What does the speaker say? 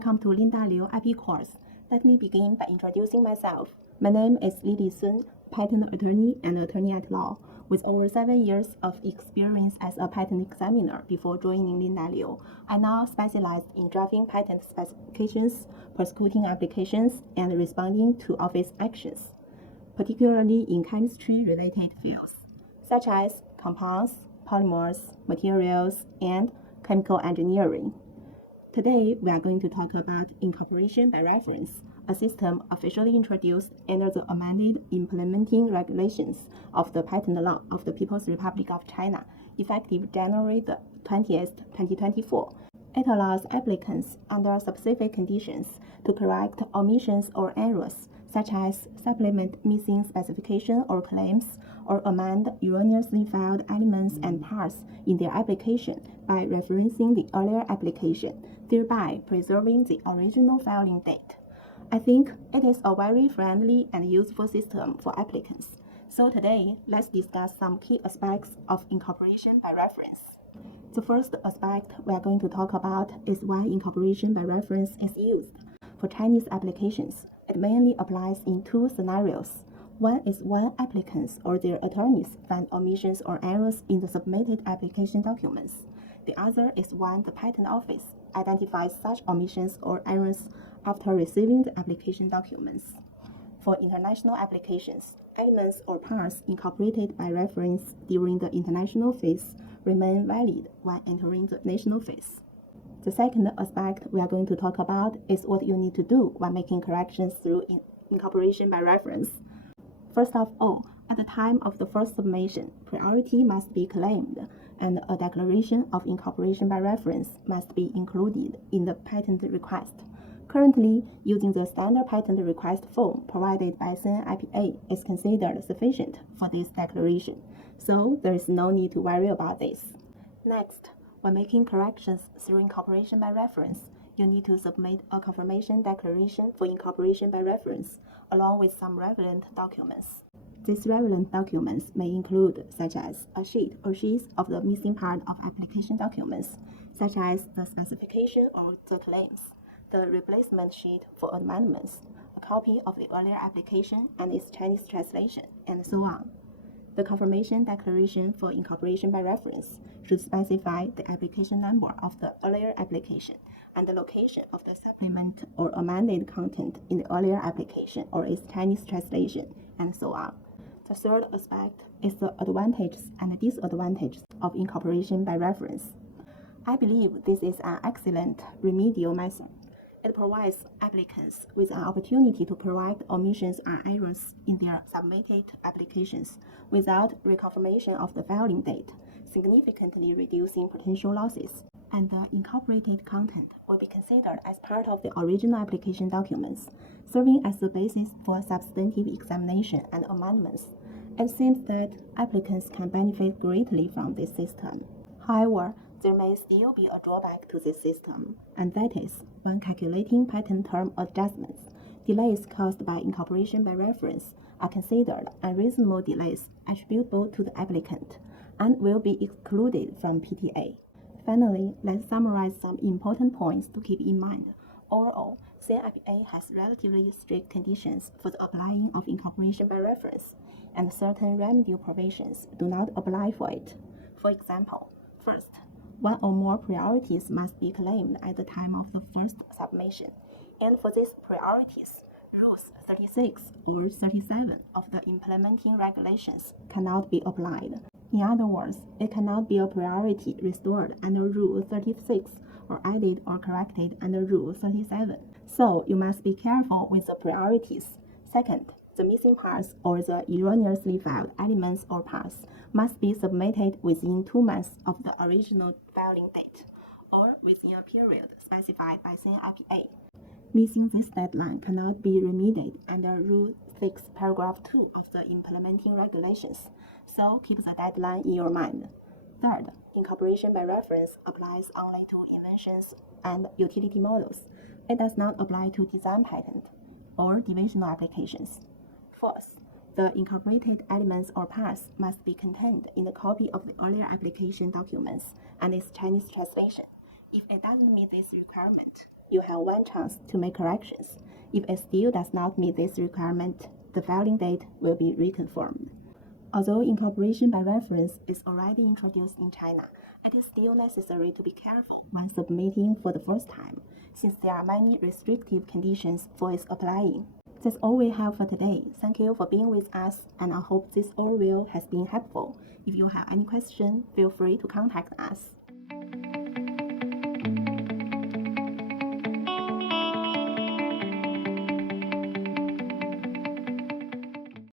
Welcome to Linda Liu IP course. Let me begin by introducing myself. My name is Lili SUN, patent attorney and attorney at law, with over 7 years of experience as a patent examiner before joining Linda Liu. I now specialize in drafting patent specifications, prosecuting applications, and responding to office actions, particularly in chemistry-related fields, such as compounds, polymers, materials, and chemical engineering. Today, we are going to talk about incorporation by reference, a system officially introduced under the amended implementing regulations of the Patent Law of the People's Republic of China, effective January 20th, 2024. It allows applicants under specific conditions to correct omissions or errors, such as supplement missing specification or claims, or amend erroneously filed elements and parts in their application by referencing the earlier application, thereby preserving the original filing date. I think it is a very friendly and useful system for applicants. So today, let's discuss some key aspects of incorporation by reference. The first aspect we are going to talk about is why incorporation by reference is used. For Chinese applications, it mainly applies in two scenarios. One is when applicants or their attorneys find omissions or errors in the submitted application documents. The other is when the Patent Office identifies such omissions or errors after receiving the application documents. For international applications, elements or parts incorporated by reference during the international phase remain valid when entering the national phase. The second aspect we are going to talk about is what you need to do when making corrections through incorporation by reference. First of all, at the time of the first submission, priority must be claimed, and a declaration of incorporation by reference must be included in the patent request. Currently, using the standard patent request form provided by CNIPA is considered sufficient for this declaration, so there is no need to worry about this. Next, when making corrections through incorporation by reference, you need to submit a confirmation declaration for incorporation by reference, along with some relevant documents. These relevant documents may include such as a sheet or sheets of the missing part of application documents, such as the specification or the claims, the replacement sheet for amendments, a copy of the earlier application and its Chinese translation, and so on. The confirmation declaration for incorporation by reference should specify the application number of the earlier application and the location of the supplement or amended content in the earlier application or its Chinese translation, and so on. The third aspect is the advantages and disadvantages of incorporation by reference. I believe this is an excellent remedial method. It provides applicants with an opportunity to correct omissions or errors in their submitted applications without reconfirmation of the filing date, significantly reducing potential losses, and the incorporated content will be considered as part of the original application documents, serving as the basis for substantive examination and amendments. It seems that applicants can benefit greatly from this system. However, there may still be a drawback to this system, and that is when calculating patent term adjustments, delays caused by incorporation by reference are considered unreasonable delays attributable to the applicant and will be excluded from PTA. Finally, let's summarize some important points to keep in mind. Overall, CNIPA has relatively strict conditions for the applying of incorporation by reference, and certain remedial provisions do not apply for it. For example, first, one or more priorities must be claimed at the time of the first submission, and for these priorities, Rules 36 or 37 of the implementing regulations cannot be applied. In other words, it cannot be a priority restored under Rule 36 or added or corrected under Rule 37. So you must be careful with the priorities. Second, the missing parts or the erroneously filed elements or parts must be submitted within 2 months of the original filing date, or within a period specified by CNIPA. Missing this deadline cannot be remedied under Rule 6, Paragraph 2 of the implementing regulations, so keep the deadline in your mind. Third, incorporation by reference applies only to inventions and utility models. It does not apply to design patent or divisional applications. Fourth, the incorporated elements or parts must be contained in the copy of the earlier application documents and its Chinese translation. If it doesn't meet this requirement, you have one chance to make corrections. If it still does not meet this requirement, the filing date will be reconfirmed. Although incorporation by reference is already introduced in China, it is still necessary to be careful when submitting for the first time, since there are many restrictive conditions for its applying. That's all we have for today. Thank you for being with us, and I hope this overview has been helpful. If you have any questions, feel free to contact us.